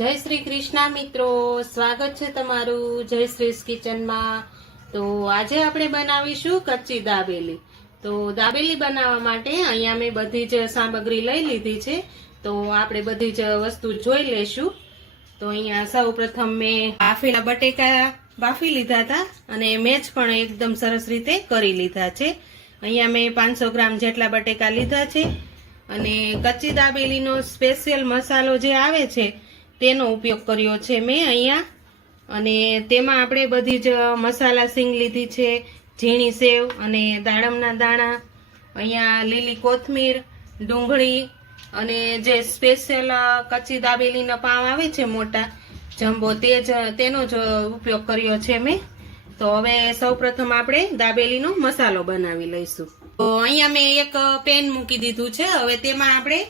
જય શ્રી કૃષ્ણ મિત્રો, સ્વાગત છે તમારું જય શ્રી કિચનમાં। તો આજે આપણે બનાવીશું કચ્ચી દાબેલી। તો દાબેલી બનાવવા માટે અહીંયા મેં બધી જ સામગ્રી લઈ લીધી છે। તો આપણે બધી જ વસ્તુ જોઈ લેશું। તો અહીંયા સૌપ્રથમ મેં બાફેલા બટેકા બાફી લીધા હતા અને મેચ પણ એકદમ સરસ રીતે કરી લીધા છે। અહીંયા મેં 500 ગ્રામ જેટલા બટેકા લીધા છે અને કચ્ચી દાબેલીનો સ્પેશિયલ મસાલો જે આવે છે તેનો ઉપયોગ કર્યો છે મેં અહીંયા। અને તેમાં આપણે બધી જ મસાલા સિંગ લીધી છે, ઝીણી સેવ અને દાડમના દાણા, અહીંયા લીલી કોથમીર, ડુંગળી અને જે સ્પેશિયલ કચ્ચી દાબેલીના પાવ આવે છે મોટા જમ્બો તેનો જ ઉપયોગ કર્યો છે મેં। તો હવે સૌપ્રથમ આપણે દાબેલીનો મસાલો બનાવી લઈશું। તો અહીંયા મેં એક પેન મૂકી દીધું છે। હવે તેમાં આપણે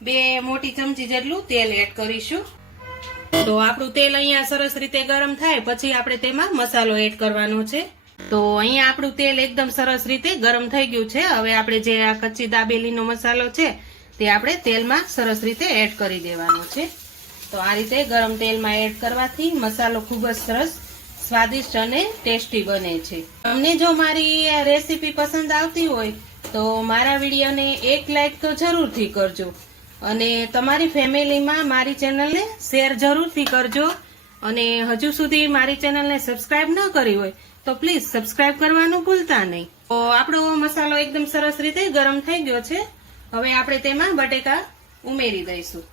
2 મોટી ચમચી જેટલું તેલ એડ કરીશું। તો આપણું તેલ અહીંયા સરસ રીતે ગરમ થાય પછી આપણે તેમાં મસાલો એડ કરવાનો છે। તો અહીંયા આપણું તેલ એકદમ સરસ રીતે ગરમ થઈ ગયું છે। હવે આપણે જે આ કચ્ચી દાબેલીનો મસાલો છે તે આપણે તેલમાં સરસ રીતે એડ કરી દેવાનો છે। તો આ રીતે ગરમ તેલમાં એડ કરવાથી મસાલો ખૂબ જ સરસ સ્વાદિષ્ટ અને ટેસ્ટી બને છે। તમને જો મારી રેસીપી પસંદ આવતી હોય તો મારા વિડીયોને એક લાઈક તો જરૂરથી કરજો અને તમારી ફેમિલીમાં મારી ચેનલને શેર જરૂરથી કરજો। અને હજુ સુધી મારી ચેનલને સબસ્ક્રાઇબ ન કરી હોય તો પ્લીઝ સબસ્ક્રાઇબ કરવાનું ભૂલતા નહીં। તો આપણો મસાલો એકદમ સરસ રીતે ગરમ થઈ ગયો છે। હવે આપણે તેમાં બટેકા ઉમેરી દઈશું।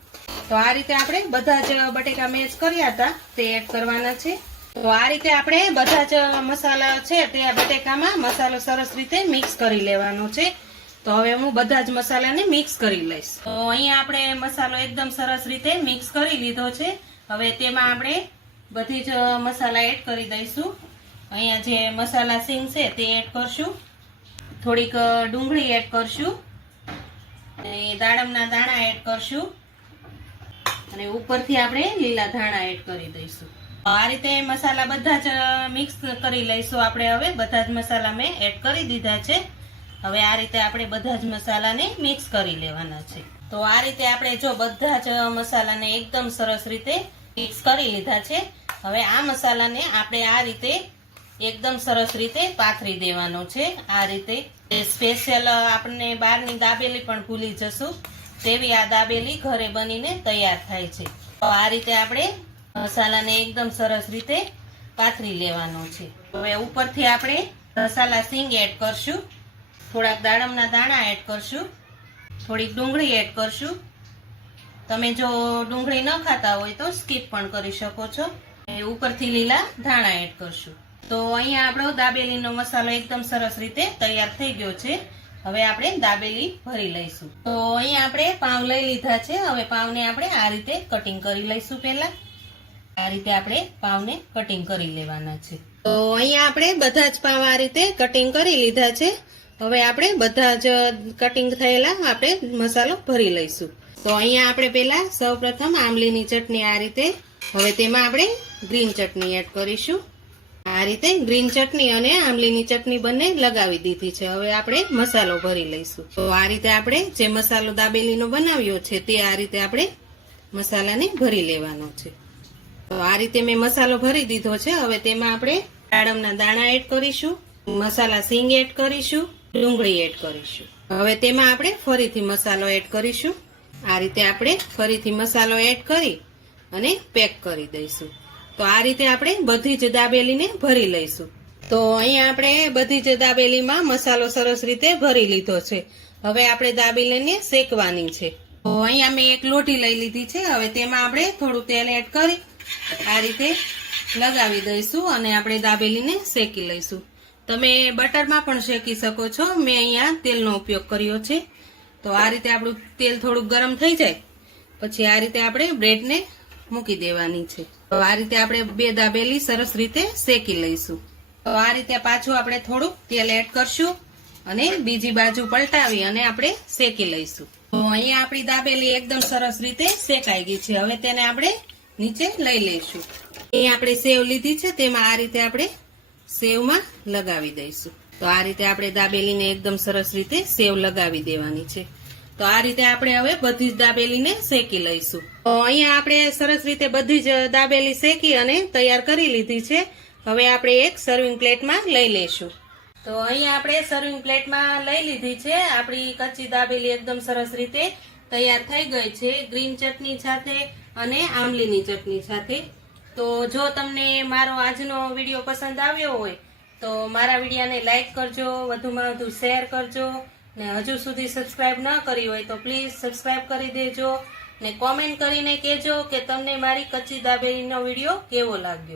તો આ રીતે આપણે બધા જ બટેકા મેચ કર્યા હતા તે એડ કરવાના છે। તો આ રીતે આપણે બધા જ મસાલા છે તે બટેકામાં મસાલો સરસ રીતે મિક્સ કરી લેવાનો છે। તો હવે હું બધા જ મસાલાને મિક્સ કરી લઈશ। તો અહીંયા આપણે મસાલો એકદમ સરસ રીતે મિક્સ કરી લીધો છે। હવે તેમાં આપણે બધી જ મસાલા એડ કરી દઈશું। અહીંયા જે મસાલા સિંગ છે તે એડ કરશું, થોડીક ડુંગળી એડ કરશું અને દાડમના દાણા એડ કરશું અને ઉપરથી આપણે લીલા ધાણા એડ કરી દઈશું। આ રીતે મસાલા બધા જ મિક્સ કરી લઈશું આપણે। હવે બધા જ મસાલા મેં એડ કરી દીધા છે। હવે આ રીતે આપણે બધા જ મસાલાને મિક્સ કરી લેવાના છે। તો આ રીતે આપણે જો બધા જ મસાલાને એકદમ સરસ રીતે મિક્સ કરી લીધા છે। હવે આ મસાલાને આપણે આ રીતે એકદમ સરસ રીતે પાથરી દેવાનો છે। આ રીતે સ્પેશિયલ આપણને બહારની દાબેલી પણ ભૂલી જશું તેવી આ દાબેલી ઘરે બનીને તૈયાર થાય છે। તો આ રીતે આપણે મસાલાને એકદમ સરસ રીતે પાથરી લેવાનો છે। હવે ઉપરથી આપણે મસાલા સિંગ એડ કરશું, થોડાક દાડમના દાણા એડ કરશું, થોડીક ડુંગળી એડ કરશું। તમે જો ડુંગળી ન ખાતા હોય તો સ્કીપ પણ કરી શકો છો। ઉપરથી લીલા ધાણા એડ કરશું। તો અહીંયા આપણો દાબેલીનો મસાલો એકદમ સરસ રીતે તૈયાર થઈ ગયો છે। હવે આપણે દાબેલી ભરી લઈશું। તો અહીંયા આપણે પાવ લઈ લીધા છે। હવે પાવને આપણે આ રીતે કટિંગ કરી લઈશું। પહેલા આ રીતે આપણે પાવને કટિંગ કરી લેવાના છે। તો અહીંયા આપણે બધા જ પાવ આ રીતે કટિંગ કરી લીધા છે। હવે આપણે બધા જ કટિંગ થયેલા આપણે મસાલો ભરી લઈશું। તો અહીંયા આપણે પહેલા સૌપ્રથમ આંબલીની ચટણી આ રીતે, હવે તેમાં આપણે ગ્રીન ચટણી એડ કરીશું। આ રીતે ગ્રીન ચટણી અને આંબલીની ચટણી બંને લગાવી દીધી છે। હવે આપણે મસાલો ભરી લઈશું। તો આ રીતે આપણે જે મસાલો દાબેલીનો બનાવ્યો છે તે આ રીતે આપણે મસાલાને ભરી લેવાનો છે। તો આ રીતે મેં મસાલો ભરી દીધો છે। હવે તેમાં આપણે દાડમના દાણા એડ કરીશું, મસાલા સિંગ એડ કરીશું, ડુંગળી એડ કરીશું। હવે તેમાં આપણે ફરીથી મસાલો એડ કરીશું। આ રીતે આપણે ફરીથી મસાલો એડ કરી અને પેક કરી દઈશું। તો આ રીતે આપણે બધી જ દાબેલીને ભરી લઈશું। તો અહીંયા આપણે બધી જ દાબેલીમાં મસાલો સરસ રીતે ભરી લીધો છે। હવે આપણે દાબેલીને શેકવાની છે। તો અહીંયા મેં એક લોટી લઈ લીધી છે। હવે તેમાં આપણે થોડું તેલ એડ કરી આ રીતે લગાવી દઈશું અને આપણે દાબેલીને શેકી લઈશું। તમે બટરમાં પણ શેકી શકો છો, મેં અહીંયા તેલનો ઉપયોગ કર્યો છે। તો આ રીતે આપણું તેલ થોડુંક ગરમ થઈ જાય પછી આ રીતે આપણે બ્રેડને મૂકી દેવાની છે। તો આ રીતે આપણે 2 દાબેલી સરસ રીતે શેકી લઈશું। તો આ રીતે પાછું આપણે થોડુંક તેલ એડ કરશું અને બીજી બાજુ પલટાવી અને આપણે શેકી લઈશું। તો અહીંયા આપણી દાબેલી એકદમ સરસ રીતે શેકાઈ ગઈ છે। હવે તેને આપણે નીચે લઈ લઈશું। અહીં આપણે સેવ લીધી છે તેમાં આ રીતે આપણે સેવમાં લગાવી દઈશું। તો આ રીતે આપણે દાબેલીને એકદમ સરસ રીતે સેવ લગાવી દેવાની છે। તો આ રીતે આપણે હવે બધી જ દાબેલીને શેકી લઈશું. તો અહીંયા આપણે સરસ રીતે બધી જ દાબેલી શેકી અને તૈયાર કરી લીધી છે. હવે આપણે એક સર્વિંગ પ્લેટમાં લઈ લઈશું. તો અહીંયા આપણે સર્વિંગ પ્લેટમાં લઈ લીધી છે. આપણી કચ્ચી દાબેલી એકદમ સરસ રીતે તૈયાર થઈ ગઈ છે, ગ્રીન ચટણી સાથે અને આમલીની ચટણી સાથે. તો જો તમને મારો આજનો વિડીયો પસંદ આવ્યો હોય તો મારા વિડીયોને લાઈક કરજો, વધુમાં વધુ શેર કરજો, ને હજુ સુધી સબસ્ક્રાઇબ ન કરી હોય તો પ્લીઝ સબસ્ક્રાઇબ કરી દેજો, ને કોમેન્ટ કરીને કહેજો કે તમને મારી કચ્ચી દાબેલીનો વિડીયો કેવો લાગ્યો.